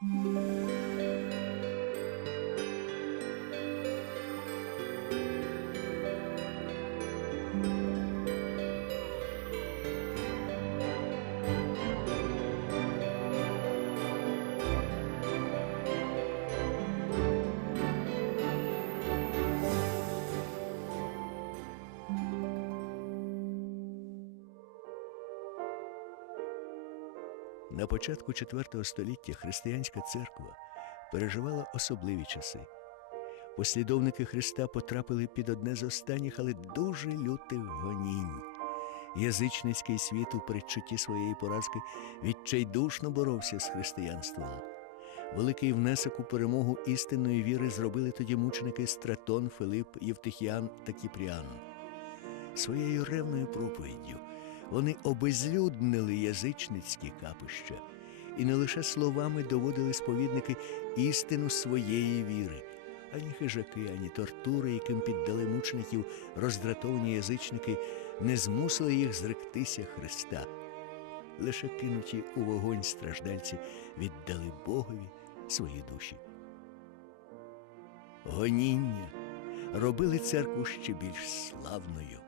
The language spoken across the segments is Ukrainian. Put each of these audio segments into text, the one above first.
Música На початку IV століття християнська церква переживала особливі часи. Послідовники Христа потрапили під одне з останніх, але дуже лютих гонінь. Язичницький світ у передчутті своєї поразки відчайдушно боровся з християнством. Великий внесок у перемогу істинної віри зробили тоді мученики Стратон, Филип, Євтихіан та Кіпріан. Своєю ревною проповіддю вони обезлюднили язичницькі капища і не лише словами доводили сповідники істину своєї віри, ані хижаки, ані тортури, яким піддали мучеників роздратовані язичники, не змусили їх зректися Христа. Лише кинуті у вогонь страждальці віддали Богові свої душі. Гоніння робили церкву ще більш славною.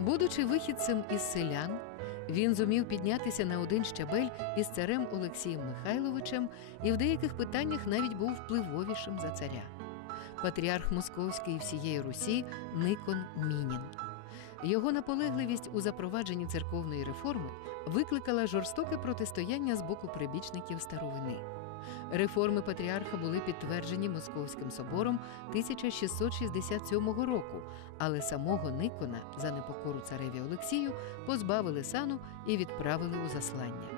Будучи вихідцем із селян, він зумів піднятися на один щабель із царем Олексієм Михайловичем і в деяких питаннях навіть був впливовішим за царя. Патріарх Московський всієї Русі Никон Мінін. Його наполегливість у запровадженні церковної реформи викликала жорстоке протистояння з боку прибічників старовини. Реформи патріарха були підтверджені Московським собором 1667 року, але самого Никона за непокору цареві Олексію позбавили сану і відправили у заслання.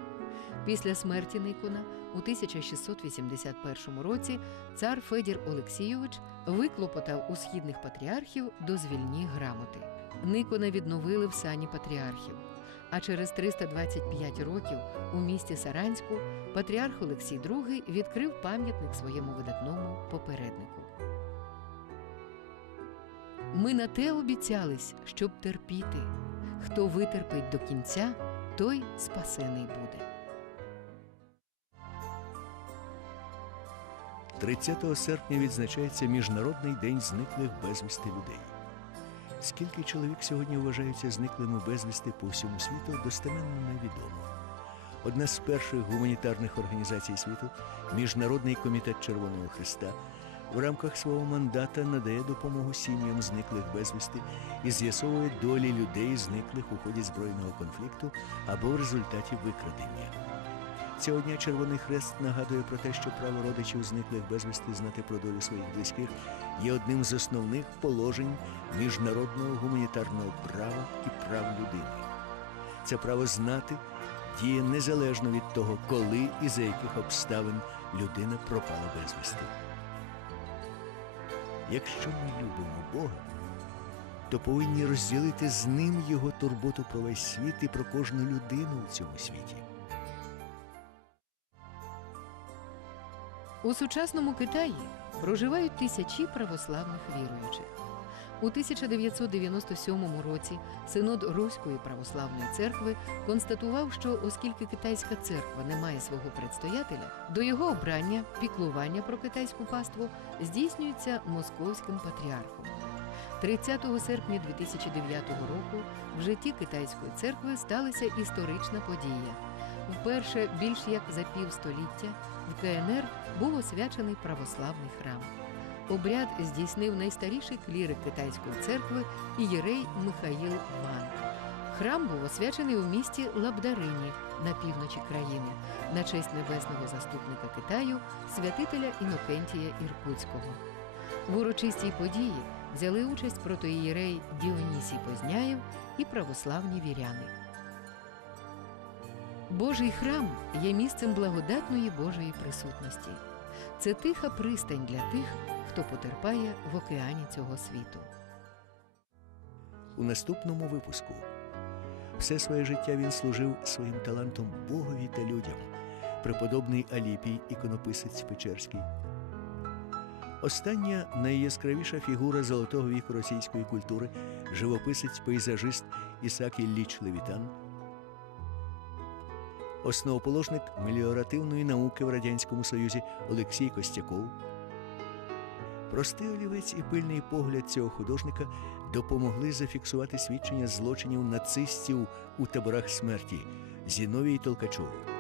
Після смерті Никона у 1681 році цар Федір Олексійович виклопотав у східних патріархів дозвільні грамоти. Никона відновили в сані патріархів. А через 325 років у місті Саранську патріарх Олексій II відкрив пам'ятник своєму видатному попереднику. Ми на те обіцялись, щоб терпіти. Хто витерпить до кінця, той спасений буде. 30 серпня відзначається Міжнародний день зниклих безвісти людей. Скільки чоловік сьогодні вважаються зниклими безвісти по всьому світу, достеменно невідомо. Одна з перших гуманітарних організацій світу, Міжнародний комітет Червоного Христа, в рамках свого мандата надає допомогу сім'ям зниклих безвісти і з'ясовує долі людей, зниклих у ході збройного конфлікту або в результаті викрадення. Цього дня Червоний Хрест нагадує про те, що право родичів зниклих безвісти знати про долю своїх близьких є одним з основних положень міжнародного гуманітарного права і прав людини. Це право знати діє незалежно від того, коли і за яких обставин людина пропала безвісти. Якщо ми любимо Бога, то повинні розділити з ним його турботу про весь світ і про кожну людину у цьому світі. У сучасному Китаї проживають тисячі православних віруючих. У 1997 році Синод Руської православної церкви констатував, що оскільки китайська церква не має свого предстоятеля, до його обрання піклування про китайську паству здійснюється московським патріархом. 30 серпня 2009 року в житті китайської церкви сталася історична подія. Вперше більш як за півстоліття в КНР був освячений православний храм. Обряд здійснив найстаріший клірик китайської церкви ієрей Михаїл Ван. Храм був освячений у місті Лабдарині на півночі країни на честь небесного заступника Китаю, святителя Інокентія Іркутського. В урочистій події взяли участь протоієрей Діонісій Позняєв і православні віряни. Божий храм є місцем благодатної Божої присутності. Це тиха пристань для тих, хто потерпає в океані цього світу. У наступному випуску все своє життя він служив своїм талантом Богові та людям, преподобний Аліпій, іконописець Печерський. Остання найяскравіша фігура золотого віку російської культури живописець пейзажист Ісак Ілліч Левітан. Основоположник меліоративної науки в Радянському Союзі Олексій Костяков. Простий олівець і пильний погляд цього художника допомогли зафіксувати свідчення злочинів нацистів у таборах смерті Зіновій Толкачову.